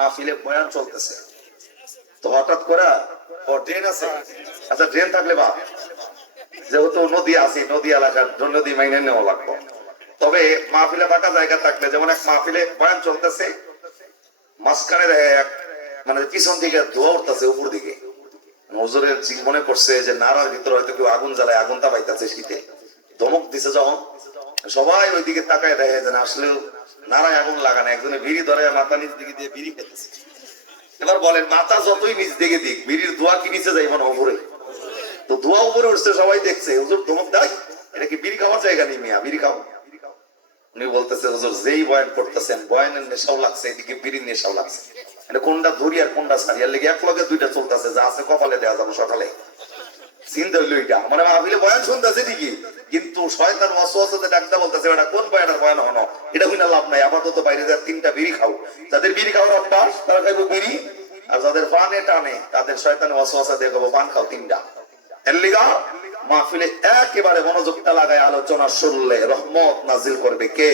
মাহফিলে বয়ান চলতেছে, তো হঠাৎ করে ও ড্রেন আছে, আচ্ছা ড্রেন থাকলে বা যেহেতু নদী আছে, নদী এলাকার নদী মাইনে নেওয়া লাগবে। তবে মাহফিলে ফাঁকা জায়গা থাকলে, যেমন এক মাহফিলে বয়ান চলতেছে, মাঝখানে মানে পিছন দিকে ধোয়া উঠতেছে উপর দিকে, হুজুরের মনে করছে যে নারার ভিতরে হয়তো কেউ আগুন জ্বালায়, আগুনটা পাইতেছে শীতে, ধমক দিছে যখন সবাই ওইদিকে তাকায় দেখে যে আসলে নারায় আগুন লাগানো, একজনে বিড়ি ধরে মাথা নিচ দিকে দিয়ে বিড়ি খেতেছে। এবার বলেন মাথা যতই নিচ দিকে দিক, বিড়ির ধোয়া কি নিচে যাইব না উপরে? তো ধোয়া উপরে উঠছে, সবাই দেখছে, হুজুর ধমক দেয়, এটা কি বিড়ি খাওয়ার জায়গা নেই মিয়া, বিড়ি খাও। উনি বলতেছে হুজুর যেই বয়ান করতেছেন বয়ানের নেশাও লাগছে, এদিকে বিড়ির নেশাও লাগছে, এটা কোনটা ধরি আর কোনটা ছাড়ি, আর লেগে এক লগে দুইটা চলতেছে, যা আছে কপালে দেওয়া যাবো সকালে। চিন্তা হইলো এটা, মানে মাহফিলে বয়ান শুনতেছে ঠিকই, কিন্তু শয়তান ওয়াসওয়াসাতে ডাকতে বলতেছে এটা কোন বয়ানের বয়ান হনো, এটা হইনা লাভ নাই, আপাতত বাইরে যা তিনটা বিড়ি খাও। যাদের বিড়ি খাওয়ার অভ্যাস তারা খাইবো বিড়ি, আর যাদের পানে টানে তাদের শয়তান ওয়াসওয়াসা দিয়ে কব পান খাও তিনটা। এর লিগা মাহফিলে একেবারে মনোযোগটা লাগায় আলোচনা শুনলে রহমত নাজিল করবে কে?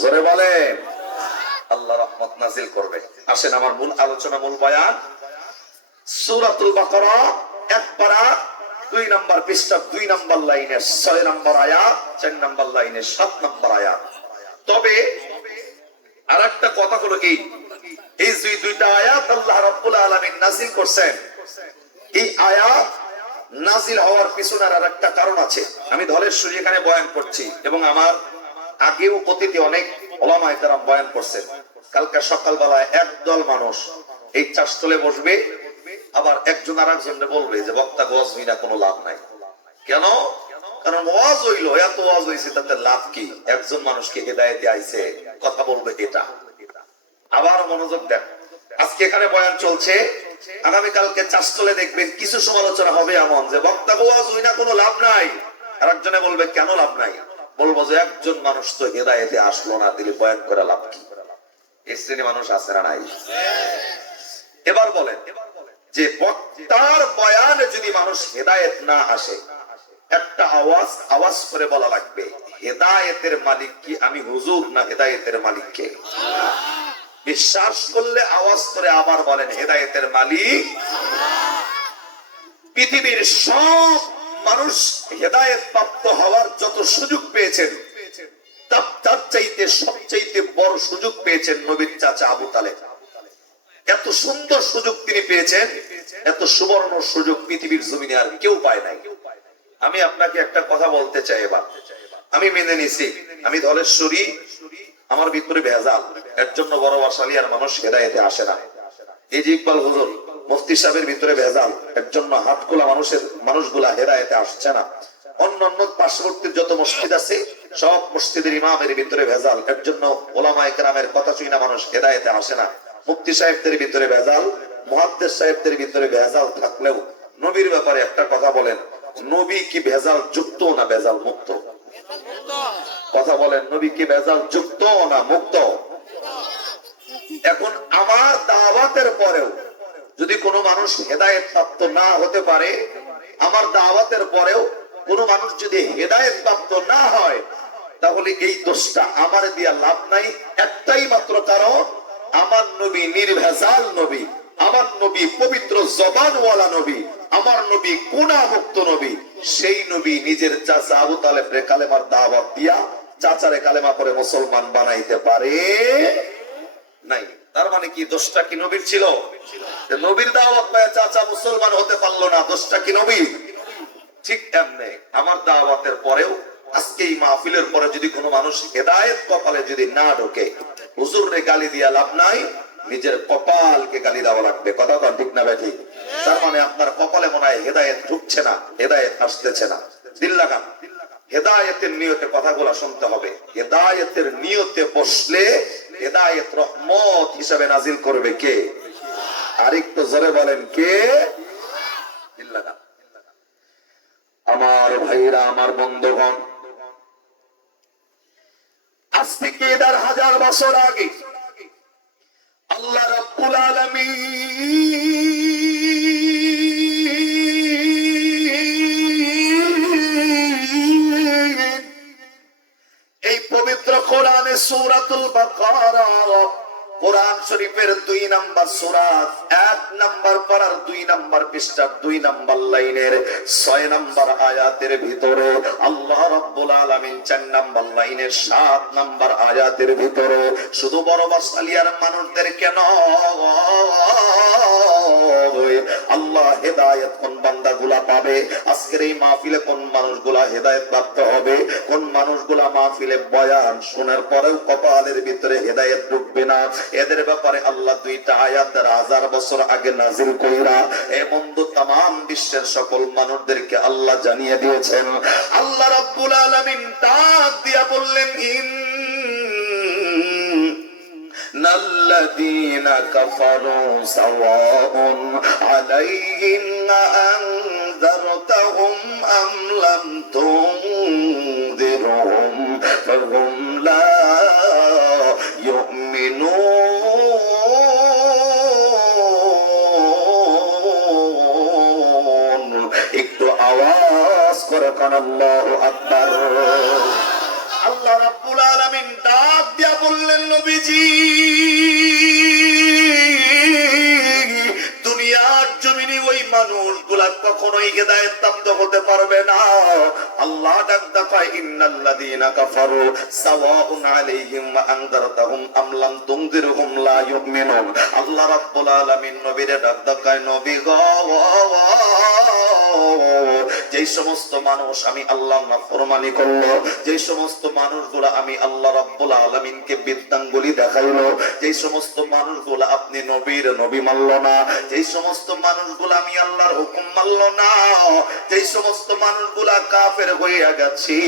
জোরে বলে আল্লাহ রহমত নাজিল করবে। আসেন আমার মূল আলোচনা, মূল বয়ান সূরাতুল বাকারা এক পারা 2 নম্বর পৃষ্ঠা 2 নম্বর লাইনে 6 নম্বর আয়াত, 4 নম্বর লাইনে 7 নম্বর আয়াত। তবে আরেকটা কথা হলো এই যে দুইটা আয়াত আল্লাহ রাব্বুল আলামিন নাজিল করছেন, এই আয়াত নাজিল হওয়ার পিছনে আরেকটা কারণ আছে। আমি ধলেশ্বরী এখানে বয়ান করছি এবং আমার আগেও অতীতে অনেক উলামায়ে কেরাম বয়ান করছেন। কালকে সকালবেলায় একদল মানুষ এই চাষতলে বসবে, আবার একজন আর একজনকে বলবে যে বক্তা ওয়াজ হইনা কোনো লাভ নাই। কেন? কারণ ওয়াজ হইলো, এত ওয়াজ হইছে, তাতে লাভ কি? একজন মানুষকে হেদায়েতে আইছে, কথা বলবে এটা। আবার মনোযোগ দেন, আজকে এখানে বয়ান চলছে, আগামী কালকে চাষতলে দেখবেন কিছু সমালোচনা হবে এমন যে বক্তা ওয়াজ হইনা কোনো লাভ নাই। আর একজনে বলবে কেন লাভ নাই? বলবো যে একজন মানুষ তো হেদায়েতে আসলো না, দিলে বয়ান করে লাভ কি? এই শ্রেণী মানুষ আছে না নাই? এবার বলেন যে বক্তার বয়ানে যদি মানুষ হেদায়েত না আসে, একটা আওয়াজ করে বলা লাগবে, হেদায়েতের মালিক কি আমি হুজুর, না হেদায়েতের মালিক কে? বিশ্বাস করলে আওয়াজ করে আবার বলেন হেদায়েতের মালিক। পৃথিবীর সব মানুষ হেদায়েত প্রাপ্ত হওয়ার যত সুযোগ পেয়েছেন, তার চাইতে সবচাইতে বড় সুযোগ পেয়েছেন নবীর চাচা আবু তালেব। এত সুন্দর সুযোগ তিনি পেয়েছেন, এত সুবর্ণ সুযোগ পৃথিবীর জমিনে আর কেউ পায় নাই। আমি আপনাকে একটা কথা বলতে চাই, এবার আমি মেনে নিছি আমি ধলেশ্বরী, আমার ভিতরে ভেজাল, এর জন্য বড় বাসালিয়ার মানুষ হেদায়েতে আসে না। এই যে ইকবাল হুজুর মুফতি সাহেবের ভিতরে ভেজাল, এর জন্য হাতখোলা মানুষগুলা হেদায়েতে আসছে না। অন্যান্য পার্শ্ববর্তী যত মসজিদ আছে সব মসজিদের ইমামের ভিতরে ভেজাল, এর জন্য উলামায়ে কেরামের কথা শুনে মানুষ হেদায়েতে আসে না। মুফতি সাহেবদের ভিতরে ভেজাল, মুহাদ্দিস সাহেবদের ভিতরে ভেজাল থাকলেও নবীর ব্যাপারে একটা কথা বলেন, নবী কি ভেজাল যুক্ত না ভেজাল মুক্ত? কথা বলেন, নবী কি ভেজাল যুক্ত না মুক্ত? এখন আমার দাওয়াতের পরেও যদি কোনো মানুষ হেদায়েত প্রাপ্ত না হতে পারে, আমার দাওয়াতের পরেও কোনো মানুষ যদি হেদায়েত প্রাপ্ত না হয়, তাহলে এই দোষটা আমার দিয়া লাভ নাই। একটাই মাত্র কারণ, আমার নবী নির্ভেজাল নবী, আমার নবী পবিত্র জবানওয়ালা নবী, আমার নবী গুনাহমুক্ত নবী। সেই নবী নিজের চাচা আবু তালেবরে কালেমার দাওয়াত দিয়া চাচারে কালেমা পড়ে মুসলমান বানাইতে পারে নাই। তার মানে কি দোষটা কি নবীর ছিল? নবীর দাওয়াত পায় চাচা মুসলমান হতে পারলো না, দোষটা কি নবীর? ঠিক এমনি আমার দাওয়াতের পরেও আজকে এই মাহফিলের পরে যদি কোনো মানুষ হেদায়েত কপালে যদি না ঢোকে, হুজুররে গালি দিয়া লাভ নাই, নিজের কপালকে গালি দেওয়া লাগবে। কথা তো ঠিক না ঠিক? তার মানে আপনার কপালে মনে হয় হেদায়েত ঢুকছে না, হেদায়েত আসতেছে না। দিল লাগান, হেদায়েতের নিয়তে কথাগুলো শুনতে হবে। হেদায়েতের নিয়তে বসলে হেদায়েত রহমত হিসাবে নাজিল করবে কে? আরেকটু জোরে বলেন কে? দিল লাগান। আমার ভাইরা, আমার বন্ধুগণ, আজ থেকে 1000 বছর আগে আল্লাহ রাব্বুল আলামিন এই পবিত্র কোরআনে সূরাতুল বাকারা কোরআন শরীফের 2 নাম্বার সূরা 1 নাম্বার পারার 2 নাম্বার পৃষ্ঠার 2 নাম্বার লাইনের 6 নাম্বার আয়াতের ভিতরে আল্লাহ রাব্বুল আলামিন 4 নাম্বার লাইনের 7 নাম্বার আয়াতের ভিতরে শুধু বড় বাসালিয়ার মানুষদের কেন আল্লাহ হেদায়েত কোন বান্দাগুলা পাবে, আজকের এই মাহফিলে কোন মানুষগুলা হেদায়েত প্রাপ্ত হবে, কোন মানুষগুলা মাহফিলে বয়ান শোনার পরেও কপালের ভিতরে হেদায়েত ঢুকবে না, এদের ব্যাপারে আল্লাহ 2টা আয়াত দ্বারা 1000 বছর আগে নাজিল কইরা এ বন্ধু তামাম বিশ্বের সকল মানুষদেরকে আল্লাহ জানিয়ে দিয়েছেন। আল্লাহ রাব্বুল আলামিন ডাক দিয়া বললেন, الذين كفروا سواء عليهم أنذرتهم أم لم تنذرهم فهم لا يؤمنون একটু আওয়াজ করে কান আল্লাহু আকবার। আল্লাহ রাব্বুল আলামিন ডাক দিয়া বললেন, নবীজি দুনিয়ার জমিনে ওই মানুষগুলা কখনোই হেদায়েত প্রাপ্ত হতে পারবে না। আল্লাহ ডাক দেয়, ইন্নাল্লাযীনা কাফারু সাওয়াউন আলাইহিম ওয়া আনযারতাহুম আম লাম তুনযিরহুম লা ইউমিনুন। আল্লাহ রাব্বুল আলামিন নবীরে ডাক দেয়, নবী গো, যে সমস্ত মানুষ আমি আল্লাহর নাফরমানি করলো, যে সমস্ত মানুষগুলো আমি আল্লাহ রাব্বুল আলামিনকে বিদ্যাঙ্গুলি দেখাইলো, যে সমস্ত মানুষগুলো আপনি নবীর নবী মানলো না, যে সমস্ত মানুষগুলো আমি আল্লাহর হুকুম মানলো না, যে সমস্ত মানুষগুলা কাফের হইয়া গেছে,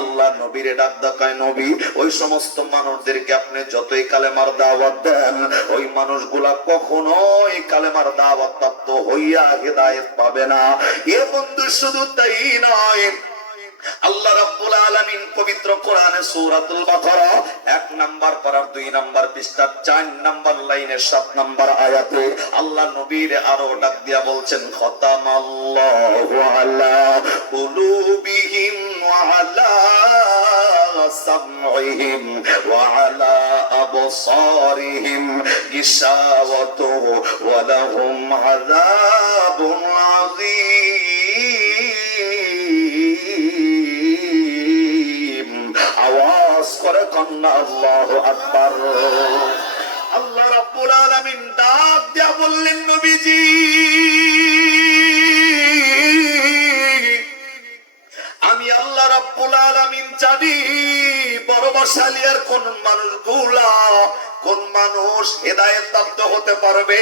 আল্লাহ নবীরে ডাক দেয়, নবী ওই সমস্ত মানুষদেরকে আপনি যতই কালেমার দাওয়াত দেন ওই মানুষগুলা কখনোই কালেমার দাওয়াত প্রাপ্ত হইয়া হেদায়েত পাবে না। এ বন্ধু শুধু তাই নয়, আল্লাহ রাব্বুল আলামিন পবিত্র কোরআনে সূরাতুল বাকারা 1 নাম্বার পারার 2 নাম্বার পৃষ্ঠার 4 নাম্বার লাইনের 7 নাম্বার আয়াতে আল্লাহ নবীর আরো ডাক দিয়া বলছেন, খতামাল্লাহু আলা কুলুবিহিম ওয়া আলা সামঈহিম ওয়া আলা আবসারিহিম গিশাওয়াতু ওয়া লাহুম আযাবুন আযীম। আওয়াজ করে কন্যা আল্লাহু আকবার। আল্লাহ রাব্বুল আলামিন ডাক দিয়া বললেন, নবীজি আমি আল্লাহ রাব্বুল আলামিন জানি বড় বাসালিয়ার কোন মানুষগুলা, কোন মানুষ হেদায়েত প্রাপ্ত হতে পারবে,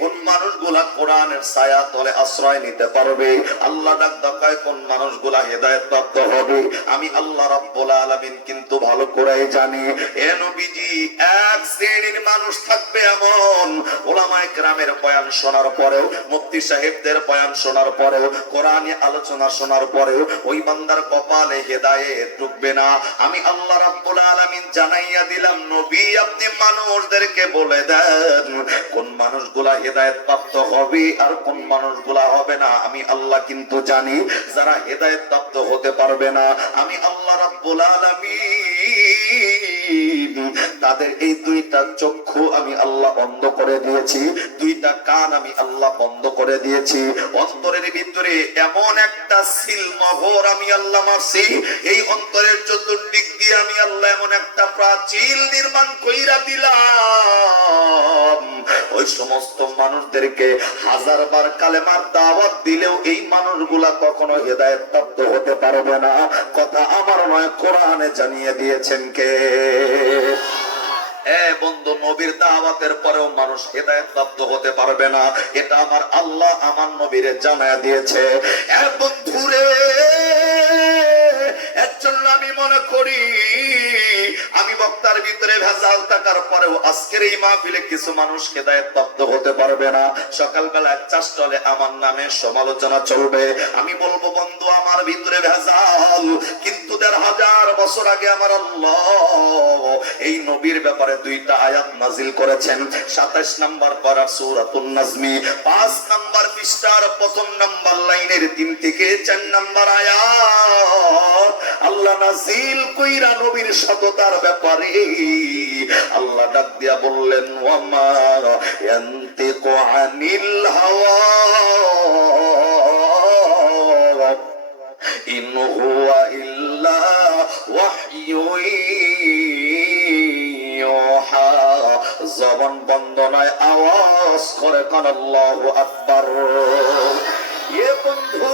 কোন মানুষগুলা কোরআনের ছায়া তলে আশ্রয় নিতে পারবে। আল্লাহ ডাক দেয়, কোন মানুষগুলা হেদায়েত প্রাপ্ত হবে আমি আল্লাহ রাব্বুল আলামিন কিন্তু ভালো করেই জানি। এ নবীজি এক শ্রেণীর মানুষ থাকবে এমন, ওলামায়ে কেরামের বয়ান শোনার পরেও, মুফতি সাহেবদের বয়ান শোনার পরেও, কোরআনী আলোচনা শোনার পরেও ওই বান্দার কপালে হেদায়েত ঢুকবে না। আমি আল্লাহ রাব্বুল আলামিন জানাইয়া দিলাম, নবী আপনি মানুষদেরকে বলে দেন কোন মানুষগুলা হেদায়েত প্রাপ্ত হবে আর কোন মানুষগুলা হবে না। আমি আল্লাহ কিন্তু জানি যারা হেদায়েত প্রাপ্ত হতে পারবে না আমি আল্লাহ রাব্বুল আলামিন তাদের এই 2টা চক্ষু আমি আল্লাহ বন্ধ করে দিয়েছি, 2টা কান আমি আল্লাহ বন্ধ করে দিয়েছি, অন্তরের ভিতরে এমন একটা সিলমোহর আমি আল্লাহ মারছি, এই অন্তরের চতুর্দিক দিয়ে আমি আল্লাহ এমন একটা প্রাচীর নির্মাণ কইরা দিলাম। ওই সমস্ত মানুষদেরকে 1000 বার কালেমার দাওয়াত দিলেও এই মানুষগুলা কখনো হেদায়েত প্রাপ্ত হতে পারবে না। কথা আমার নয়, কোরআনে জানিয়ে দিয়েছেন কে? বন্ধু, নবীর দাওয়াতের পরেও মানুষ হেদায়েত প্রাপ্ত হতে পারবে না, এটা আমার আল্লাহ আমার নবীরে জানায়া দিয়েছে। বন্ধুরে, এর জন্য আমি মনে করি আমি বক্তার ভিতরে ভেজাল থাকার পরেও আজকের এই মাহফিলে কিছু মানুষ হেদায়েত প্রাপ্ত হতে পারবে না। সকালবেলা চাষটলে আমার নামে সমালোচনা চলবে, আমি বলবো বন্ধু আমার ভিতরে ভেজাল, কিন্তু 1000 বছর আগে আমার আল্লাহ এই নবীর ব্যাপারে 2টা আয়াত নাজিল করেছেন। 27 নাম্বার পারা সূরাতুন নাজমি 5 নাম্বার পৃষ্ঠার 1 নাম্বার লাইনের 3 থেকে 4 নাম্বার আয়াত আল্লাহ নাজিল কইরা নবীর সততা করার ব্যাপারে আল্লাহ ডাক দিয়া বললেন ওয়ামা ইয়ান্তিকু আনিল হাওয়া ইন হুয়া ইল্লা ওয়াহয়ুন ইউহা। জবান বন্ধ নয়, আওয়াজ করে কান আল্লাহু আকবার। এ বন্ধু,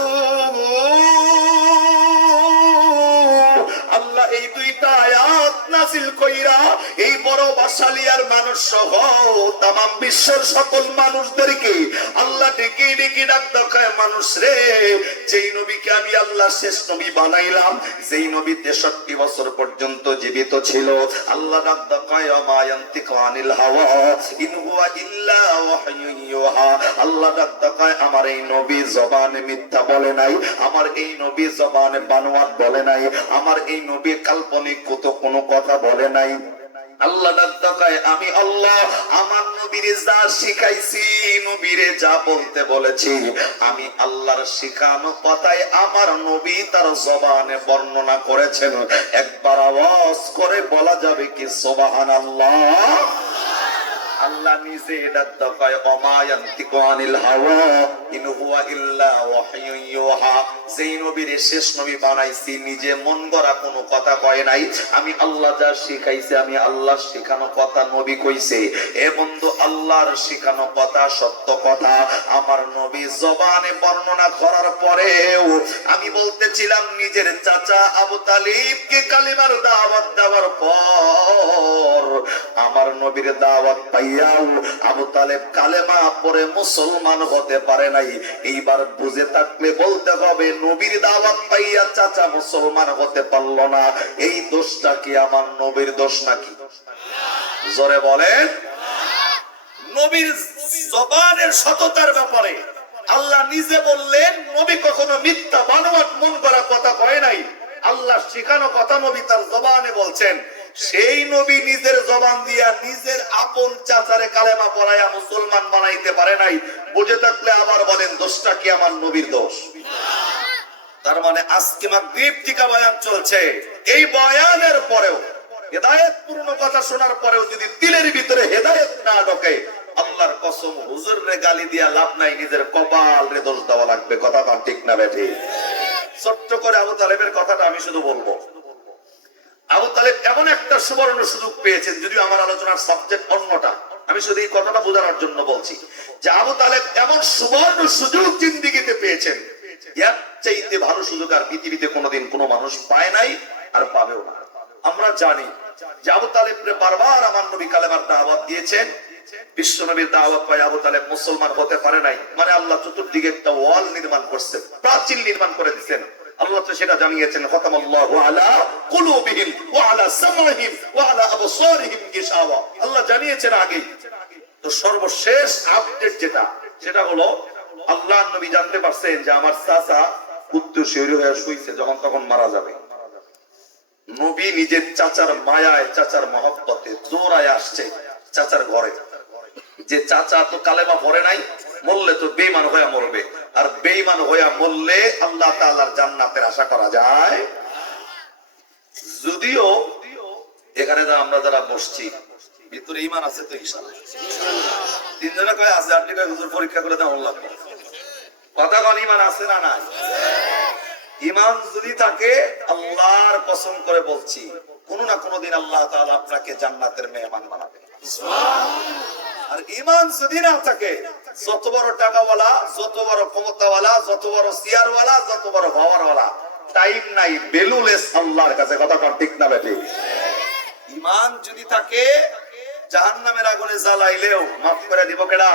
আল্লাহ এই দুইটা আয়াত নাযিল কইরা এই বড় বাসালিয়ার মানুষ সহ তামাম বিশ্বের সকল মানুষদেরকে আল্লাহ ডেকে ডেকে ডাক দেখায়, মানুষ রে, যেই নবীকে আমি আল্লাহ শেষ নবী বানাইলাম, যেই নবী 63 বছর পর্যন্ত জীবিত ছিল, আল্লাহ ডাক দেখায় মা ইয়ান্তিকু আনিল হাওয়া ইন হুয়া ইল্লা ওয়াহয়ুন ইউহা। আল্লাহ ডাক দেখায় আমার এই নবী জবানে মিথ্যা বলে নাই, আমার এই নবী জবানে বানোয়াট বলে নাই, আমার এই নবী কাল্পনিক কোনো কথা বলে নাই। আল্লাহ ডাক দেখায় আমি আল্লাহ আমার নবীরে যা শিখাইছি, নবীরে যা বলতে বলেছি, আমি আল্লাহর শিখানো কথায় আমার নবী তার জবানে বর্ণনা করেছেন। একবার আওয়াজ করে বলা যাবে কি সুবহানাল্লাহ? আল্লাহ নিজে ডাক দেখায় ওমা ইয়ান্তিকু আনিল হাওয়া ইন হুয়া ইল্লা ওয়াহয়ুন ইউহা। যেই নবীরে শেষ নবী বানাইছি, নিজে মন গড়া কোনো কথা কয় নাই, আমি আল্লাহ যা শিখাইছি, আমি আল্লাহর শেখানো কথা নবী কইছে। এ বন্ধু, আল্লাহর শেখানো কথা সত্য কথা আমার নবী জবানে বর্ণনা করার পরেও আমি বলতেছিলাম নিজের চাচা আবু তালিবকে কালিমার দাওয়াত দেওয়ার পর আমার নবীর দাওয়াত পাইয়াও আবু তালেব কালেমা পড়ে মুসলমান হতে পারে নাই। এইবার বুঝে থাকলে বলতে হবে, নবীর দাওয়াত পাইয়া চাচা মুসলমান হতে পারল না, এই দোষটা কি আমার নবীর দোষ নাকি? জোরে বলেন। নবীর জবানের সততার ব্যাপারে আল্লাহ নিজে বললেন, নবী কখনো মিথ্যা বানোয়াট মন করা কথা কয় নাই, আল্লাহ শিখানো কথা নবী তার জবানে বলছেন। সেই নবী নিজের জবান দিয়া নিজের আপন চাচারে কালেমা পড়াইয়া মুসলমান বানাইতে পারে নাই, বুঝে থাকলে আবার বলেন দোষটা কি আমার নবীর দোষ? তার মানে আজকে মাগরিব থেকে বয়ান চলছে, এই বয়ানের পরেও হেদায়েত পূর্ণ কথা শোনার পরেও যদি দিলের ভিতরে হেদায়েত না ঢোকে, আল্লাহর কসম হুজুর রে গালি দিয়া লাভ নাই, নিজের কপাল রে দোষ দেওয়া লাগবে। কথা কার ঠিক না বেঠি? ছোট্ট করে আবু তালেবের কথাটা আমি শুধু বলবো। আবু তালেব এমন একটা সুবর্ণ সুযোগ পেয়েছেন, যদিও আমার আলোচনার সাবজেক্ট অন্যটা, আমি শুধু এই কথাটা বোঝানোর জন্য বলছি যে আবু তালেব এমন সুবর্ণ সুযোগ জিন্দেগিতে পেয়েছেন, এর চাইতে ভালো সুযোগ আর পৃথিবীতে কোনোদিন কোনো মানুষ পায় নাই আর পাবেও না। আমরা জানি যে আবু তালেবকে বারবার আমার নবী কালেমার দাওয়াত দিয়েছেন, বিশ্ব নবীর দাওয়াত পায় আবু তালেব মুসলমান হতে পারে নাই, মানে আল্লাহ চতুর্দিকে একটা ওয়াল নির্মাণ করছেন, প্রাচীর নির্মাণ করে দিয়েছেন। আল্লাহ তো সেটা জানিয়েছেন, খতামাল্লাহু আলা কুলুবিহিম ওয়া আলা সামাইহিম ওয়া আলা আবসারিহিম গিশাওয়া। আল্লাহ জানিয়েছেন আগেই। তো সর্বশেষ আপডেট যেটা, সেটা হলো আল্লাহর নবী জানতে পারছেন যে আমার চাচা উত্তরসূরি হয়ে শুইছে, যখন তখন মারা যাবে। নবী নিজের চাচার মায়ায়, চাচার মহব্বতে দৌড়ায় আসছে চাচার ঘরে, যে চাচা তো কালেমা পড়ে নাই, মরলে তো বেঈমান হয়ে মরবে, আর বেঈমান হয়ে মরলে আল্লাহ তাআলার জান্নাতের আশা করা যায়? যদিও এখানে আমরা যারা বসছি ভিতরে ঈমান আছে তো ইনশাআল্লাহ। তিনজনে কয় আছে, আপনি কয় হুজুর পরীক্ষা করে দেন আল্লাহ। কথা কোন ঈমান আছে না নাই? ঈমান যদি থাকে, আল্লাহর কসম করে বলছি, কোনো না কোনো দিন আল্লাহ তাআলা আপনাকে জান্নাতের মেহমান বানাবে। আর ঈমান যদি না থাকে, যত বড় টাকাওয়ালা, যত বড় ক্ষমতাওয়ালা, যত বড় চেয়ারওয়ালা, যত বড় পাওয়ারওয়ালা, টাইম নাই, ভ্যালুলেস আল্লাহর কাছে। কথা কোন ঠিক না বেঠিক? ঈমান যদি থাকে, জাহান্নামের আগুনে জ্বালাইলেও মাফ করে দিব কেডা?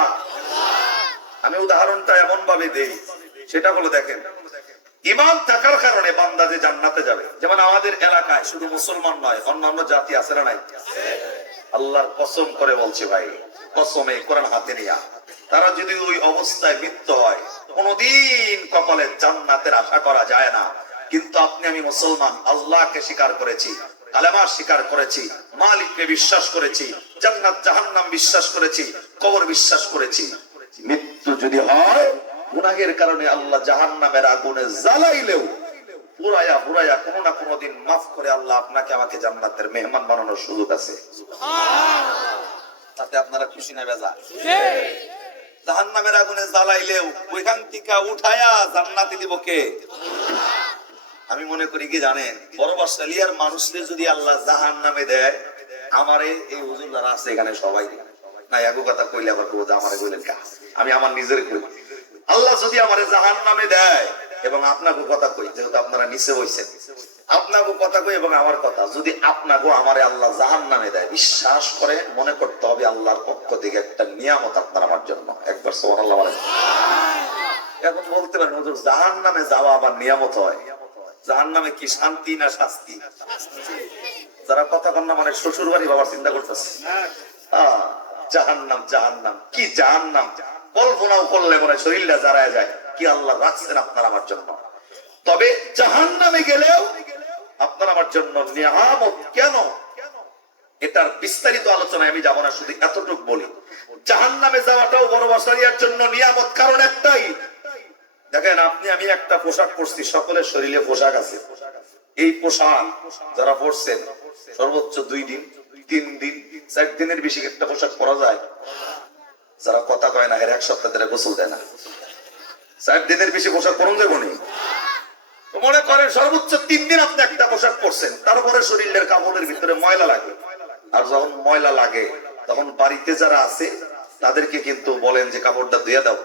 আমি উদাহরণটা এমন ভাবে দেই, সেটা হলো দেখেন, ঈমান থাকার কারণে বান্দা যে জান্নাতে যাবে, যেমন আমাদের এলাকায় শুধু মুসলমান নয়, অন্যান্য জাতি আছে না নাই? আল্লাহর কসম করে বলছি ভাই, কসমে কোরআন হাতে নিয়া, তারা যদি ওই অবস্থায় মৃত্যু হয়, কোনদিন কপালে জান্নাতের আশা করা যায় না। কিন্তু আপনি আমি মুসলমান, আল্লাহকে স্বীকার করেছি, কালেমা স্বীকার করেছি, মালিককে বিশ্বাস করেছি, জান্নাত জাহান্নাম বিশ্বাস করেছি, কবর বিশ্বাস করেছি। মৃত্যু যদি হয় গুনাহের কারণে আল্লাহ জাহান্নামের আগুনে জ্বালাইলেও পুরায়া পুরায়া কোনো না কোনো দিন মাফ করে আল্লাহ আপনাকে আমাকে জান্নাতের মেহমান বানানোর সুযোগ আছে। তাতে আপনারা খুশি না বেজা? জাহান্নামের আগুনে জ্বালাইলেও ওইখান থেকে উঠায়া জান্নাতে দিব কে? আমি মনে করি কি জানেন, বড় বাসালিয়ার মানুষদের যদি আল্লাহ জাহান্নামে দেয়, আমারে এই হুজুর যারা আছে এখানে সবাই না এগো কথা কইলে আবার কইবো যে আমারে কইলেন কা, আমি আমার নিজের কই। আল্লাহ যদি আমারে জাহান্নামে দেয় এবং আপনাকে কথা কই, যেহেতু আপনারা নিচে হইছেন, আপনাকে কথা কই এবং আমার কথা যদি আপনাকে আমারে আল্লাহ জাহান্নামে দেয়, বিশ্বাস করে মনে করতে হবে আল্লাহর পক্ষ থেকে একটা নিয়ামত আপনার আমার জন্য। একবার সুবহানাল্লাহ বলেন। এখন বলতে পারেন হুজুর জাহান্নামে যাওয়া আবার নিয়ামত হয়? জাহান্নামে কি শান্তি না শাস্তি? যারা কথা কন না মানে শ্বশুর বাড়ি বাবার চিন্তা করতেছে। জাহান্নাম জাহান্নাম কি জাহান্নাম কল্পনাও করলে মনে শরীরটা জারায় যায়। কি আল্লাহ রাখছেন আপনার আমার জন্য। তবে জাহান্নামে গেলেও আপনার আমার জন্য নিয়ামত। কেন? এটার বিস্তারিত আলোচনায় আমি যাব না, শুধু এতটুকু বলি, জাহান্নামে যাওয়াটাও বড় বাসারিয়ার জন্য নিয়ামত। কারণ একটাই, দেখেন আপনি আমি একটা পোশাক পরছি, সকলের শরীরে পোশাক আছে। এই পোশাক যারা পরছেন সর্বোচ্চ 2 দিন 3 দিন 4 দিনের বেশি একটা পোশাক পরা যায়? যারা কথা কয় না এর 1 সপ্তাহ ধরে গোসল দেয় না। 4 দিনের বেশি পোশাক পরন যাবো নি? মনে করেন সর্বোচ্চ 3 দিন আপনি একটা পোশাক পরছেন, তারপরে শরীরের কাপড়ের ভিতরে ময়লা লাগে। আর যখন ময়লা লাগে তখন বাড়িতে যারা আছে তাদেরকে কিন্তু বলেন যে কাপড়টা ধুয়ে দাও।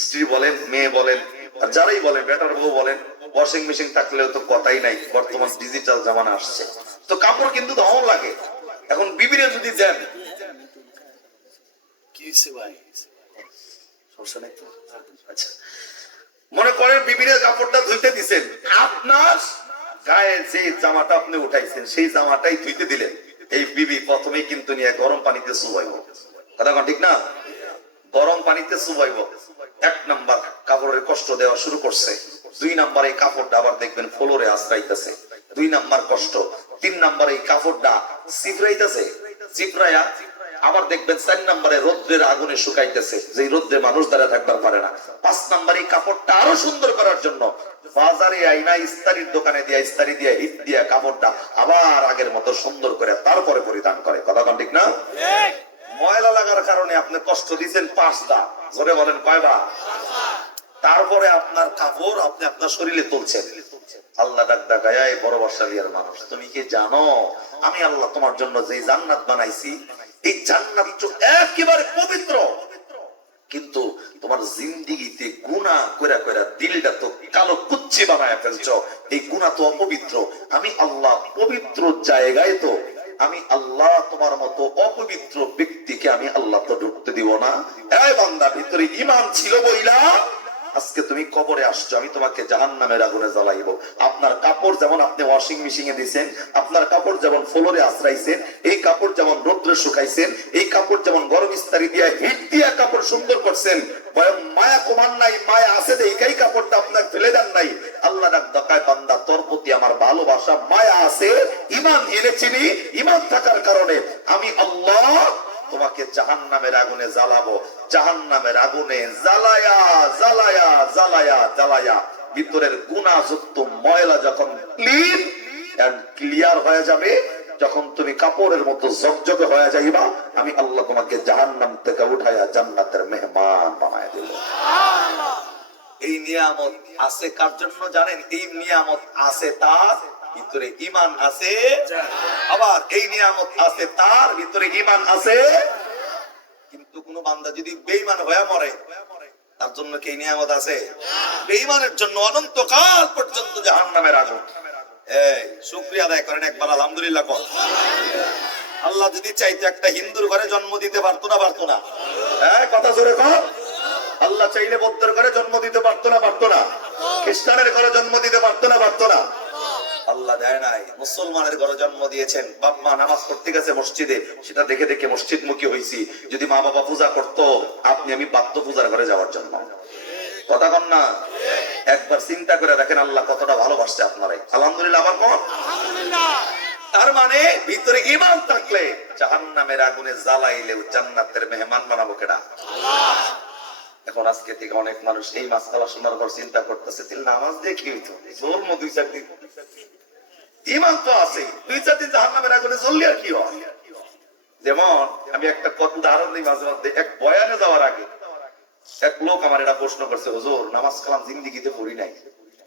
স্ত্রী বলেন, মেয়ে বলেন, আর যারাই বলেন, বেটার বউ বলেন, ওয়াশিং মেশিন থাকলেও তো কথাই নাই, বর্তমান ডিজিটাল জামানা আসছে, তো কাপড় কিন্তু ধোয়া লাগে। এখন বিবিরে যদি দেন, কি হইছে ভাই? সমস্যা নাই তো? আচ্ছা, মনে করেন বিবিরে কাপড়টা ধুইতে দিবেন, আপনার গায়ে যে জামাটা আপনি উঠাইছেন সেই জামাটাই ধুইতে দিলেন, এই বিবি প্রথমেই কিন্তু নিয়ে গরম পানিতে চুবাইব। কথা কোন ঠিক না? গরম পানিতে চুবাইব। 1 নাম্বার কাপড়ের কষ্ট দেওয়া শুরু করছে। 2 নাম্বার এই কাপড়টা আবার দেখবেন ফ্লোরে আশ্রাইতেছে, 2 নাম্বার কষ্ট। 3 নাম্বার এই কাপড়টা চিপরাইতেছে, চিপরাইয়া আবার দেখবেন 4 নাম্বারে রোদ্রের আগুনে শুকাইতেছে, যে রোদ্রে মানুষ দ্বারা থাকবার পারে না। 5 নাম্বার এই কাপড়টা আরো সুন্দর করার জন্য বাজারে আইনা ইস্তারির দোকানে দিয়া ইস্তারি দিয়া হিট দিয়া কাপড়টা আবার আগের মতো সুন্দর করে তারপরে পরিধান করে। কথা কোন ঠিক না? ময়লা লাগার কারণে আপনি কষ্ট দিচ্ছেন 5টা, জোরে বলেন কয়বার? তারপরে আপনার কাপড় আপনি আপনার শরীরে তুলছেন। আল্লাহ ডাক ডাকায়, এই বড় বর্ষালিয়ার মানুষ, তুমি কি জানো আমি আল্লাহ তোমার জন্য যে জান্নাত বানাইছি, এই জান্নাত তো একেবারে পবিত্র, কিন্তু তোমার জিন্দেগিতে গুনাহ কইরা কইরা দিলটা তো কালো কুচ্চি বানায় ফেলছো। এই গুনাহ তো অপবিত্র। আমি আল্লাহ পবিত্র জায়গায়, তো আমি আল্লাহ তোমার মতো অপবিত্র ব্যক্তিকে আমি আল্লাহ তো ঢুকতে দিব না। এই বান্দা, ভিতরে ঈমান ছিল বইলা আজকে তুমি কবরে আসছো, আমি তোমাকে জাহান্নামের আগুনে জ্বালাইবো। আপনার কাপড় যেমন আপনি ওয়াশিং মেশিনে দিয়েছেন, আপনার কাপড় যেমন ফ্লোরে আশ্রাইছেন, এই কাপড় যেমন রোদ্রে শুকাইছেন, এই কাপড় যেমন গরম ইস্তারি দিয়া হিট দিয়া কাপড় সুন্দর করছেন, মায়া কমান নাই, মায়া আছে এই কাপড়টা আপনাকে ফেলে দেন নাই। আল্লাহ ডাক দেখায়, বান্দা তোর প্রতি আমার ভালোবাসা মায়া আছে, ঈমান এনেছিনি, ঈমান থাকার কারণে আমি আল্লাহ তোমাকে জাহান্নামের আগুনে জ্বালাবো। জাহান্নামের আগুনে জ্বালায়া জ্বালায়া জ্বালায়া জ্বালায়া ভিতরের গুনাহযুক্ত ময়লা যখন ক্লিন এন্ড ক্লিয়ার হয়ে যাবে, যখন তুমি কাপড়ের মতো ঝকঝকে হয়ে যাইবা, আমি আল্লাহ তোমাকে জাহান্নাম থেকে উঠায়া জান্নাতের মেহমান বানায় দেব। এই নিয়ামত আছে কার জন্য জানেন? এই নিয়ামত আছে তার ভিতরে ঈমান আছে, আবার এই নিয়ামত আছে তার ভিতরে ঈমান আছে। কিন্তু কোন বান্দা যদি বেঈমান হয়ে মরে, তার জন্য কি নিয়ামত আছে? বেঈমানের জন্য অনন্তকাল পর্যন্ত জাহান্নামের আগুন। এই শুকরিয়া আদায় করেন একবার আলহামদুলিল্লাহ বল। আল্লাহ যদি চাইতো একটা হিন্দুর ঘরে জন্ম দিতে পারতো না? পারতো না? হ্যাঁ, কথা জোরে কর। আল্লাহ চাইলে বৌদ্ধের ঘরে জন্ম দিতে পারতো না? পারতো না? খ্রিস্টানের ঘরে জন্ম দিতে পারতো না? পারতো না? আল্লাহ দেয় নাই, মুসলমানের ঘরে জন্ম দিয়েছেন। বাপ মা নামাজ পড়তে গেছে মসজিদে, সেটা দেখে দেখে মসজিদ মুখী হয়েছি। যদি মা বাবা পূজা করতো, আপনি আমি বাধ্য পূজার ঘরে যাওয়ার জন্য। কথা কন না? একবার চিন্তা করে দেখেন আল্লাহ কতটা ভালোবাসছে আপনারে। আলহামদুলিল্লাহ আমার কোন? তার মানে ভিতরে ঈমান থাকলে জাহান্নামের আগুনে জ্বালাইলেও জান্নাতের মেহমান বানাবো কেডা? আল্লাহ। এখন আজকে থেকে অনেক মানুষ এই মাসআলা শোনার পর চিন্তা করতেছে তাহলে নামাজ দিয়ে কি হইতো, জলম 2-4 দিন ইমান তো আছে, 2-4 দিন জাহান্নামের আগুনে জ্বললে আর কি হয়। যেমন আমি একটা উদাহরণ দিই, মাঝে মধ্যে এক বয়ানে যাওয়ার আগে এক লোক আমার এটা প্রশ্ন করছে, হুজুর নামাজ কালাম জিন্দেগিতে পড়ি নাই,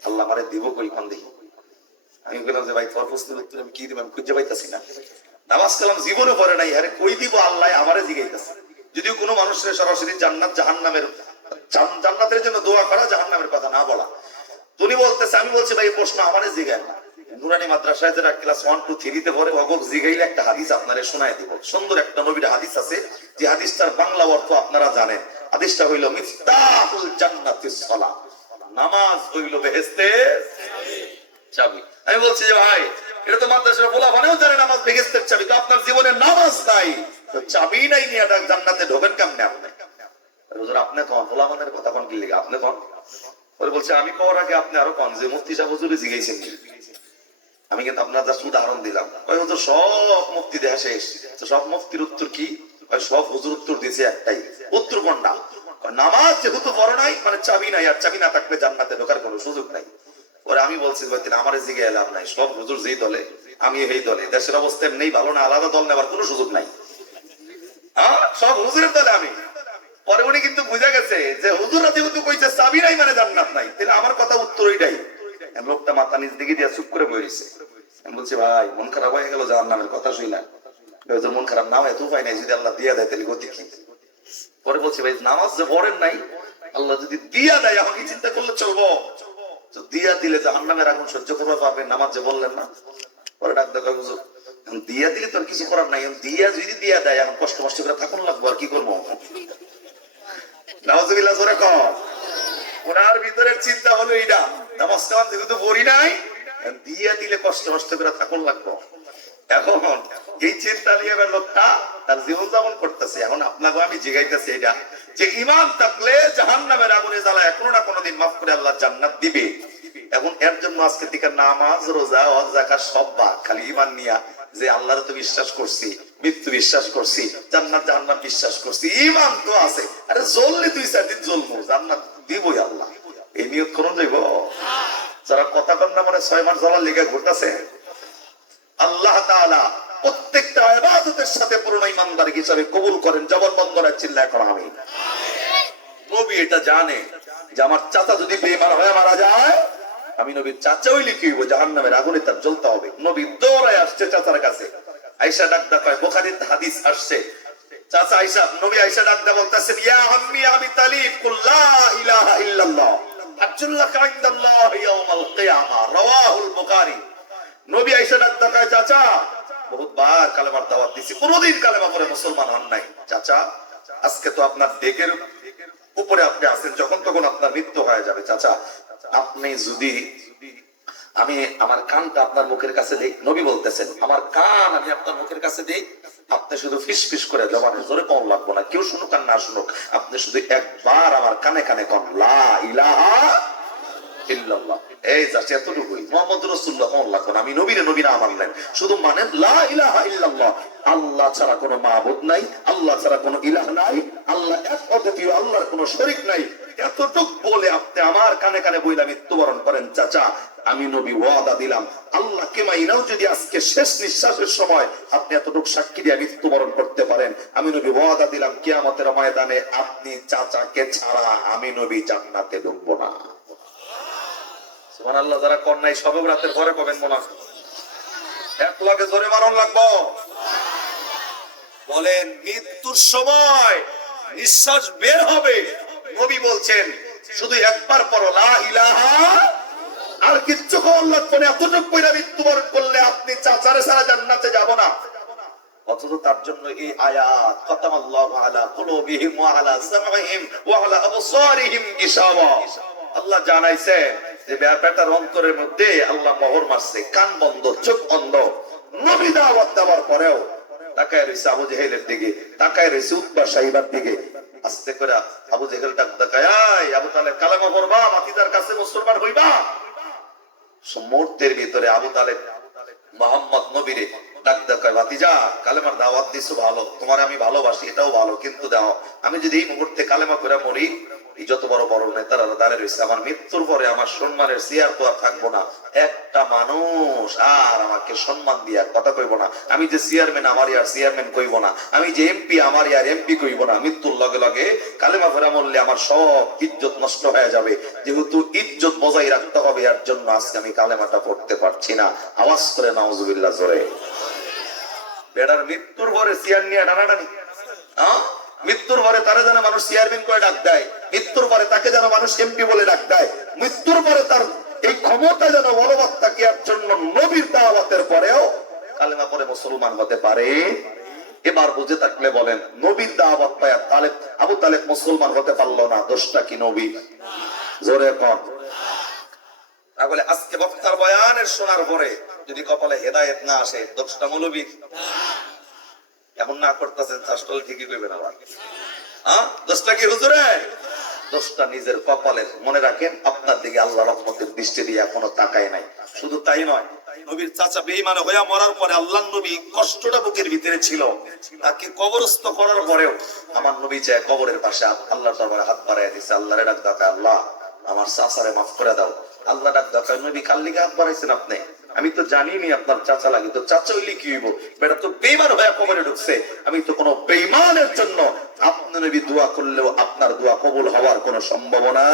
আল্লাহ আমারে দিব কই কোন দেখি। আমি বললাম যে ভাই তোমার প্রশ্নের উত্তর আমি কি দিব, আমি খুঁজে পাইতাছি না। নামাজ কালাম জীবনে পড়ে নাই, আরে কই দিব আল্লাহ আমারে জিগাইতাছে। যদিও কোনো মানুষের সরাসরি জান্নাত জাহান্নামের জান্নাতের জন্য দোয়া করা, জাহান্নামের কথা না বলা। তুমি বলতেছে, আমি বলছি ভাই প্রশ্ন আমারে জিগায় না। নুরানি মাদ্রাসায় যারা ক্লাস 1, 2, 3 তে পড়ে ওগো জিগাইলে একটা হাদিস আপনারে শোনায় দিব। সুন্দর একটা নবীর হাদিস আছে, যে হাদিসটার বাংলা অর্থ আপনারা জানেন। হাদিসটা হইল মিফতাহুল জান্নাতিস সালাহ, নামাজ হইল বেহেশতের চাবি। আমি বলছি যে ভাই এটা তো মাদ্রাসার বলা মানেও জানে নামাজ বেহেশতের চাবি, তো আপনার জীবনে নামাজ নাই তো চাবি নাই নিয়ে জান্নাতে ঢোকেন কেমনে আপনি? হুজুর আপনি কোন বলা মানের কথা কোন কি লিখে আপনি কোন? ওরে বলছে আমি কোর আগে আপনি আরো কোন, যে মুফতি সাহেব হুজুরে জিগাইছেন কি? আমি কিন্তু আপনার যা উদাহরণ দিলাম, কয় হুজুর সব মুফতি দেখা শেষ, তো সব মুফতির উত্তর কি? কয় সব হুজুর উত্তর দিয়েছে একটাই, উত্তর কোনটা? নামাজ যেহেতু বড় নাই মানে চাবি নাই, আর চাবি না থাকলে জান্নাতে ঢোকার কোনো সুযোগ নাই। ওরে আমি বলছি আমার জিগে এলাম নাই, সব হুজুর যেই দলে আমি এই দলে, দেশের অবস্থা এমনি ভালো না, আলাদা দল নেবার কোনো সুযোগ নাই, সব হুজুরের দলে আমি। পরে উনি কিন্তু বুঝে গেছে যে হুজুররা যেহেতু কইছে চাবি নাই মানে জান্নাত নাই, তাহলে আমার কথা উত্তর ওইটাই। লোকটা মাথা নিচ দিকে দিয়ে চুপ করে বসেছে। আমি বলছি ভাই মন খারাপ হয়ে গেল জাহান্নামের কথা শুনলেন? মন খারাপ না হয় তো উপায় নাই, যদি আল্লাহ দিয়া দেয় তাহলে গতি কি? পরে বলছি ভাই নামাজ যে পড়েন নাই, আল্লাহ যদি দিয়া দেয় আমাকে চিন্তা করলে চলবো, তো দিয়া দিলে জাহান্নামের আগুন সহ্য করতে পারবেন, নামাজ যে বললেন না। পরে ডাক দেখা হুজুর দিয়া দিলে তোর কিছু করার নাই, দিয়া যদি দিয়া দেয় এখন কষ্ট কষ্ট করে থাকুন লাগবো, আর কি করবো? নাউজুবিল্লাহ জোরে কম। ওনার ভিতরের চিন্তা হলো এইটা, নামাজ কালাম যেহেতু পড়ি নাই, দিয়া দিলে কষ্ট কষ্ট করে থাকুন লাগবো। এখন এই চিন্তা নিয়ে লোকটা তার জীবন যাপন করতেছে। এখন আপনাকে আমি জিগাইতেছি এটা, যে ইমান থাকলে জাহান্নামের আগুনে জ্বালায় কোনো না কোনোদিন মাফ করে আল্লাহ জান্নাত দিবে। এখন এর জন্য আজকে থেকে নামাজ রোজা হজ যাকাত সব বাদ, খালি ইমান নিয়া যে আল্লাহর তো বিশ্বাস করছি, মৃত্যু বিশ্বাস করছি, জান্নাত জাহান্নাম বিশ্বাস করছি, ইমান তো আছে। আরে জ্বললে 2-4 দিন জ্বলবো, জান্নাত দিবই আল্লাহ, এই নিয়ত করুন যাইব। যারা কথা কন না মানে 6 মাস জ্বলার লেগে ঘুরতেছে, আল্লাহ তাআলা প্রত্যেকটা ইবাদতের সাথে পূর্ণ ইমানদার হিসাবে কবুল করেন। জবান বন্ধ করে চিল্লায় করা আমিন। নবী এটা জানে যে আমার চাচা যদি বেঈমান হয়ে মারা যায়, আমি নবীর চাচা হইলে কি হইব, জাহান্নামের আগুনে তার জ্বলতে হবে। নবী দৌড়ায় আসছে চাচার কাছে। আয়েশা ডাক দা কয়, বুখারীতে হাদিস আসছে, চাচা আয়েশা, নবী আয়েশা ডাক দা বলতেছেন, ইয়া আম্মি আবি তালিব কুল লা ইলাহা ইল্লাল্লাহ আজল্লাকা ইনদাল্লাহ ইয়াউমাল কিয়ামা, রাওয়াহুল বুখারী। নবী আয়েশা ডাক দা কয়, চাচা বহুতবার কালেমার দাওয়াত দিছি, কোনদিন কালেমা পড়ে মুসলমান হন নাই। চাচা আজকে তো আপনার ডেকের উপরে আপনি আছেন, যখন তখন আপনার মৃত্যু হয়ে যাবে। চাচা আপনি যদি আমি আমার কানটা আপনার মুখের কাছে দেই, নবী বলতেছেন আমার কান আমি আপনার মুখের কাছে দেই, আপনি শুধু ফিস ফিস করে জবানে জোরে কম লাগবো না, কেউ শুনুক আর না শুনুক, আপনি শুধু একবার আমার কানে কানে কন লা ইলাহা ইল্লাল্লাহ। এই যাচ্ছে এতটুকুই, মুহাম্মদ রাসূলুল্লাহ কোন লাগবে না, আমি নবীরে নবী না মানলেন, শুধু মানেন লা ইলাহা ইল্লাল্লাহ, আল্লাহ ছাড়া কোনো মাবুদ নাই, আল্লাহ ছাড়া কোনো ইলাহ নাই, আল্লাহ এক অদ্বিতীয়, আল্লাহর কোনো শরীক নাই। এতটুক বলে আপনি আমার কানে কানে বইলা মৃত্যুবরণ করেন। চাচা আমি নবী ওয়াদা দিলাম, আল্লাহকে মাইনাও যদি আজকে শেষ নিঃশ্বাসের সময় আপনি এতটুক সাক্ষী দিয়ে মৃত্যুবরণ করতে পারেন, আমি নবী ওয়াদা দিলাম কিয়ামতের ময়দানে আপনি চাচাকে ছাড়া আমি নবী জান্নাতে ঢুকবো না। সুবহানাল্লাহ। যারা কন্যাই সবে রাতের পরে কবেন মনে এক লাগে জোরে মারণ লাগবো। বলেন মৃত্যুর সময় নিঃশ্বাস বের হবে, নবী বলছেন শুধু একবার পড়ো লা ইলাহা, আর কিচ্ছু কোন লাগবে না, এতটুকু কইরা মৃত্যুবরণ করলে আপনি চাচারে ছাড়া জান্নাতে যাব না। অথচ তার জন্য এই আয়াত কাতামাল্লাহু আলা কুলুবিহিম ওয়া আলা সামঈহিম ওয়া আলা আবসারিহিম গিশাওয়া, আল্লাহ জানাইছে যে ব্যাপারটার অন্তরের মধ্যে আল্লাহ মোহর মারছে, কান বন্ধ চোখ অন্ধ। নবী দাওয়াত দেওয়ার পরেও তাকায় রইছে আবু জেহেলের দিকে, তাকায় রইছে উতবা সাইবার দিকে। আস্তে করে আবু জেহেল ডাক দেখায়, আয় আবু তালেব কালেমা পড়বা, ভাতিজার কাছে মুসলমান হইবা। মুহূর্তের ভিতরে আবু তালেব মুহাম্মদ নবীরে ডাক দেখায়, ভাতিজা কালেমার দাওয়াত দিছো ভালো, তোমার আমি ভালোবাসি এটাও ভালো, কিন্তু দাও আমি যদি এই মুহূর্তে কালেমা করে মরি, এই যত বড় বড় নেতারা দাঁড়িয়ে রয়েছে, আমার মৃত্যুর পরে আমার সম্মানের চেয়ার তো আর থাকবো না, একটা মানুষ আর আমাকে সম্মান দিয়া কথা কইব না, আমি যে চেয়ারম্যান আমার আর চেয়ারম্যান কইব না, আমি যে এমপি আমার আর এমপি কইব না। মৃত্যুর লগে লগে কালেমা ফেরা মরলে আমার সব ইজ্জত নষ্ট হয়ে যাবে। যেহেতু ইজ্জত বজায় রাখতে হবে, এর জন্য আজকে আমি কালেমাটা পড়তে পারছি না। আওয়াজ করে নাউজুবিল্লাহ জোরে। বেড়ার মৃত্যুর পরে চেয়ার নিয়ে টানাটানি, মৃত্যুর পরে তারা যেন মানুষ চেয়ারম্যান করে ডাক দেয়, মৃত্যুর পরে তাকে যেন মানুষ এমপি বলে ডাক দেয়, মৃত্যুর পরে তার এই ক্ষমতা যেন বলবৎ থাকে। এর জন্য নবীর দাওয়াতের পরেও কালেমা পড়ে মুসলমান হতে পারে। এবার বুঝে থাকলে বলেন, নবীর দাওয়াত পায় আবু তালেব মুসলমান হতে পারলো না, দোষটা কি নবী? জোরে কম। তাহলে আজকে বক্তার বয়ানের শোনার পরে যদি কপালে হেদায়েত না আসে, দোষটা মৌলবীর? এমন না করতেছেন চাষটল ঠিকই কইবেন আবার, দোষটা কি হুজুরের? দোষটা নিজের কপালের। মনে রাখেন, আপনার দিকে আল্লাহ রহমতের দৃষ্টি দিয়ে এখনো তাকায় নাই। শুধু তাই নয়, নবীর চাচা বেঈমান হইয়া মরার পরে আল্লাহ নবী কষ্টটা বুকের ভিতরে ছিল, তাকে কবরস্থ করার পরেও আমার নবী চায় কবরের পাশে আল্লাহর দরবারে হাত বাড়াইয়া দিছে, আল্লাহরে ডাক দাও, আল্লাহ আমার চাচারে মাফ করে দাও। আল্লাহ ডাক দাও, নবী কার লিগে হাত বাড়াইছেন আপনি? আমি তো জানিনি আপনার চাচা লাগে, তো চাচা হইলে কি হইব? বেটা তো বেঈমান হয়ে কবরে ঢুকছে, আমি তো কোনো বেঈমানের জন্য আপনি নবী দোয়া করলেও আপনার দোয়া কবুল হওয়ার কোনো সম্ভাবনা,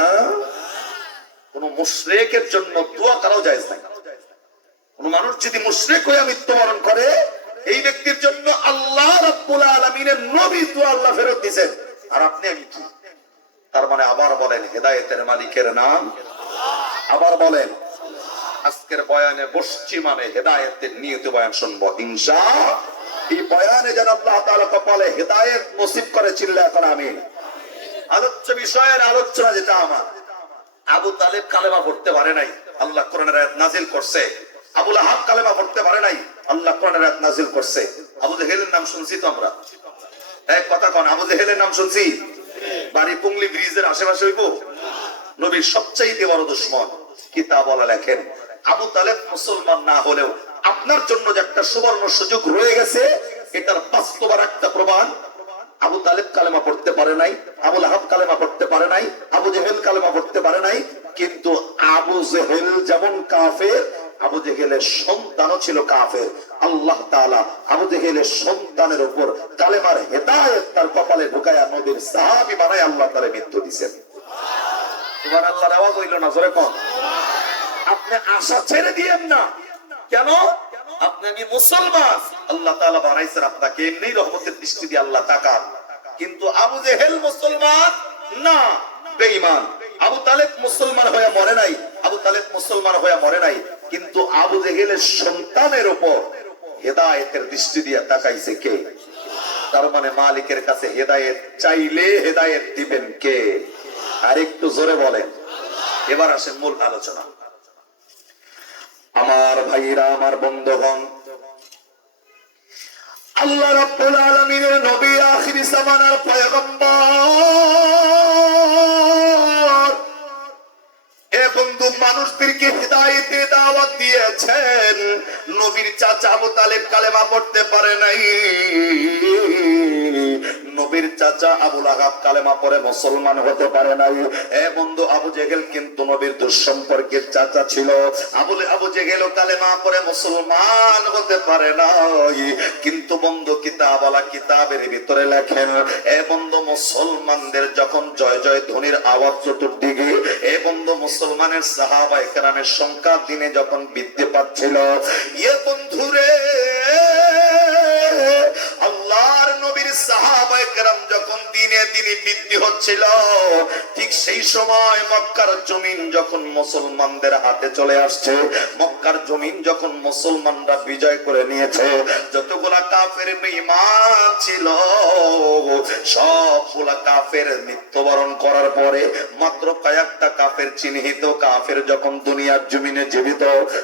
কোন মুশরিকের জন্য দোয়া করাও জায়েজ নাই। কোন মানুষ যদি মুশরিক হয়ে মৃত্যুবরণ করে, এই ব্যক্তির জন্য আল্লাহ রাব্বুল আলামিনের নবী দোয়া আল্লাহ ফেরত দিয়েছেন। আর আপনি আমি কি? তার মানে আবার বলেন, হেদায়েতের মালিকের নাম আবার বলেন। আজকের বয়ানে বসছি মানে হেদায়েতের নিয়ত বয়ান শুনবো ইনশাআল্লাহ। এই বয়ানে যেন আল্লাহ তাআলা কপালে হেদায়েত নসিব করে, চিল্লা এখন আমিন। আলোচ্য বিষয়ের আলোচনা যেটা আমার, আবু তালেব কালেমা পড়তে পারে নাই, আল্লাহ কোরআনের আয়াত নাজিল করছে। আবু লাহাব কালেমা পড়তে পারে নাই, আল্লাহ কোরআনের আয়াত নাজিল করছে। আবু জেহেলের নাম শুনছি তো আমরা, এক কথা কোন, আবু জেহেলের নাম শুনছি? বাড়ি পুংলি ব্রিজের আশেপাশে হইব? নবীর সবচাইতে বড় দুশমন। কিতাবওয়ালা লেখেন, আবু তালেব মুসলমান না হলেও আপনার জন্য যে একটা সুবর্ণ সুযোগ রয়ে গেছে, এটার বাস্তব একটা প্রমাণ। আবু তালেব কালেমা পড়তে পারে নাই, আবু লাহাব কালেমা পড়তে পারে নাই, আবু জেহেল কালেমা পড়তে পারে নাই, কিন্তু আবু জেহেল যেমন কাফের, আবু জেহেলের সন্তানও ছিল কাফের। আল্লাহ তাআলা আবু জেহেলের সন্তানের উপর কালেমার হেদায়েত তার কপালে ঢুকায়া নবীর সাহাবী বানায় আল্লাহ তাআলা মৃত্যু দিয়েছেন। সুবহানাল্লাহর আওয়াজ হইল না? জোরে কোন। আপনি আশা ছেড়ে দিয়েন না। কেন? আপনি আমি মুসলমান, আল্লাহ তাআলা বানাইছেন আপনাকে, এমনি রহমতের দৃষ্টি দিয়ে আল্লাহ তাকান। কিন্তু আবু জেহেল মুসলমান না, বেঈমান। আবু তালেব মুসলমান হয়ে মরে নাই, আবু তালেব মুসলমান হয়ে মরে নাই, কিন্তু আবু জেহেলের সন্তানের উপর হেদায়েতের দৃষ্টি দিয়ে তাকাইছে কে? তার মানে মালিকের কাছে হেদায়েত চাইলে হেদায়েত দিবেন কে? আর একটু জোরে বলেন। এবার আসেন মূল আলোচনা। আমার ভাইরা, আমার বন্ধুগণ, আল্লাহ রাব্বুল আলামিনের নবী, আখির জামানার পয়গম্বর, এ বন্ধু মানুষদেরকে হেদায়েতের দাওয়াত দিয়েছেন। নবীর চাচা আবু তালেব কালেমা পড়তে পারে নাই, নবীর চাচা আবু লাহাব কালেমা পড়ে মুসলমান হতে পারে নাই। এ বন্ধু, আবু জেহেল কিন্তু নবীর দুঃসম্পর্কের চাচা ছিল। আবু জেহেলও কালেমা পড়ে মুসলমান হতে পারে নাই। কিন্তু বন্ধু, কিতাবওয়ালা কিতাবের ভিতরে লেখেন, এ বন্ধু মুসলমানদের যখন জয় জয় ধ্বনির আওয়াজ চতুর্দিকে, এ বন্ধু মুসলমানের সাহাবায়ে কেরামের সংখ্যা দিনে যখন বৃদ্ধি পাচ্ছিল, এ বন্ধুরে আল্লাহর নবীর সাহাবায়ে কেরাম যখন দিনে দিনে বৃদ্ধি হচ্ছিল, ঠিক সেই সময় মক্কার জমিন যখন মুসলমানদের হাতে চলে আসছে, মক্কার জমিন যখন মুসলমানরা বিজয় করে নিয়েছে, যতগুলা কাফের বেঈমান ছিল সবগুলা কাফের মৃত্যুবরণ করার পরে মাত্র কয়েকটা কাফের চিহ্নিত কাফের যখন দুনিয়ার জমিনে জীবিত,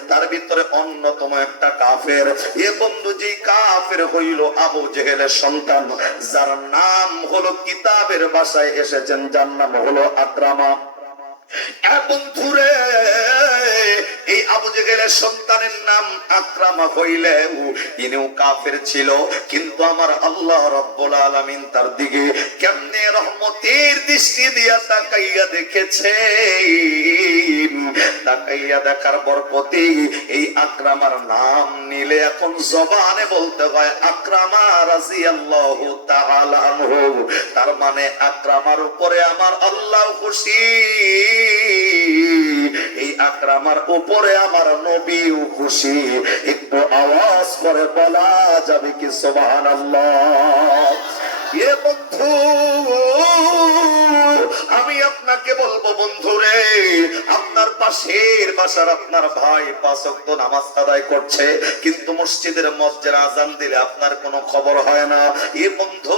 তার ভিতরে অন্যতম একটা কাফের, এ বন্ধু যে কাফের হইল আবু জেহেলের সন্তান, যার নাম হলো কিতাবের ভাষায় এসেছেন, যার নাম হলো আকরামা। বন্ধুরে, এই আবু জেহেলের সন্তানের নাম আকরামা হইলেও ইনিও কাফের ছিল, কিন্তু আমার আল্লাহ রাব্বুল আলামিন তার দিকে কেমনে রহমত রহমতের দৃষ্টি দিয়া তাকাইয়া দেখেছে, তাকাইয়া দেখার বরকতে এই আকরামার নাম নিলে এখন জবানে বলতে হয় আকরামা রাদিয়াল্লাহু তাআলা আনহু। তার মানে আকরামার উপরে আমার আল্লাহ খুশি, এই আকরামার উপরে আমার নবীও খুশি। একটু আওয়াজ করে বলা যাবে কি সুবহানাল্লাহ? এ বন্ধু, আমি আপনাকে বলবো বন্ধুরে, আপনার পাশের বাসার আপনার ভাই 5 ওয়াক্ত নামাজ আদায় করছে, কিন্তু মসজিদের মসজিদে আযান দিলে আপনার কোনো খবর হয় না। এ বন্ধু,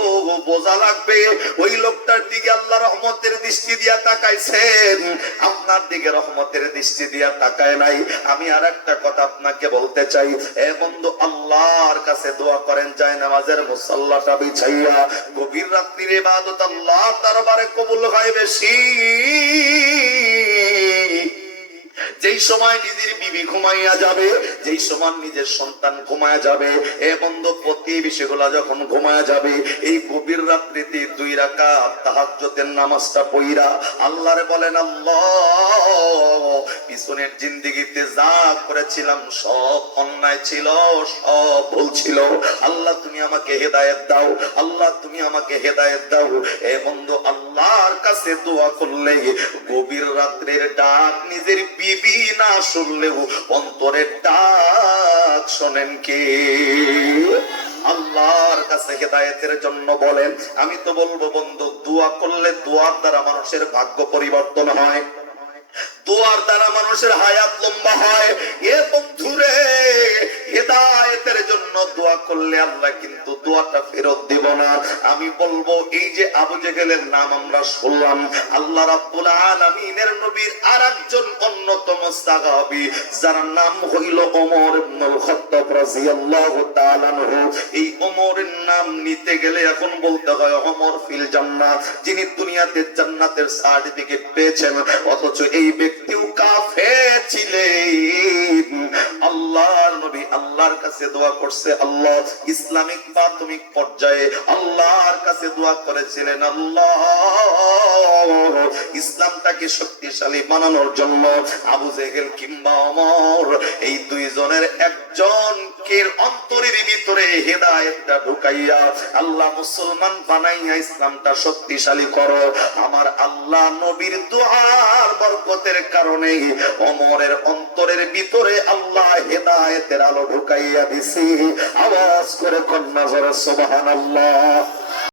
বোঝা লাগবে ওই লোকটার দিকে আল্লাহ রহমতের দৃষ্টি দিয়া তাকাইছেন, আপনার দিকে রহমতের দৃষ্টি দিয়া তাকায় নাই। আমি আর একটা কথা আপনাকে বলতে চাই, এ বন্ধু, আল্লাহর কাছে দোয়া করেন, যায় নামাজের মুসাল্লাটা বিছাইয়া। গভীর রাত্রির ইবাদত আল্লাহর দরবারে কবুল হয় বেশি। যেই সময় নিজের বিবি ঘুমাইয়া যাবে, যেই সময় নিজের সন্তান ঘুমায়া যাবে, এ বন্ধু প্রতিবেশীগুলা যখন ঘুমায়া যাবে, এই গভীর রাত্রিতে 2 রাকাত তাহাজ্জুদের নামাজটা পড়া আল্লাহরে বলেন, আল্লাহ, পিছনের জিন্দেগিতে যা করেছিলাম সব অন্যায় ছিল, সব ভুল ছিল, আল্লাহ তুমি আমাকে হেদায়েত দাও, আল্লাহ তুমি আমাকে হেদায়েত দাও। এ বন্ধু, আল্লাহর কাছে দোয়া করলে গভীর রাত্রের ডাক নিজের বিবি না শুনলেও অন্তরের ডাক শোনেন কে? আল্লাহর কাছে হেদায়েতের জন্য বলেন। আমি তো বলবো বন্ধু, দোয়া করলে দোয়ার দ্বারা মানুষের ভাগ্য পরিবর্তন হয়, দোয়ার দ্বারা মানুষের হায়াত লম্বা হয়। এ বন্ধুরে, হেদায়েতের জন্য দোয়া করলে আল্লাহ কিন্তু দোয়াটা ফেরত দেব না। আমি বলবো, এই যে আবু জেহেলের নাম আমরা শুনলাম, আল্লাহ রাব্বুল আলামিনের নবীর আরেকজন অন্যতম সাহাবী যার নাম হইল ওমর ইবনুল খাত্তাব রাদিয়াল্লাহু তাআলা আনহু। এই ওমরের নাম নিতে গেলে এখন বলতে হয় ওমর ফিল জান্নাত, যিনি দুনিয়াতে জান্নাতের সার্টিফিকেট পেয়েছেন, অথচ এই ব্যক্তিও কাফের ছিলেন। আল্লাহর নবী আল্লাহর কাছে দোয়া করছে, আল্লাহ ইসলামিক প্রাথমিক পর্যায়ে আল্লাহর কাছে দোয়া করেছিলেন, আল্লাহ ইসলামটাকে শক্তিশালী বানানোর জন্য আবু জেহেল কিংবা ওমর, এই 2 জনের একজনকে অন্তরের ভিতরে হেদায়েতটা ঢুকাইয়া আল্লাহ মুসলমান বানাইয়া ইসলামটা শক্তিশালী করো। আমার আল্লাহ নবীর দোয়ার বরকতের কারণে ওমরের অন্তরের ভিতরে আল্লাহ হেদায়েতের আলো ঢুকাইয়া দিছি। আওয়াজ করে কন্যা জোরে সুবহানাল্লাহ।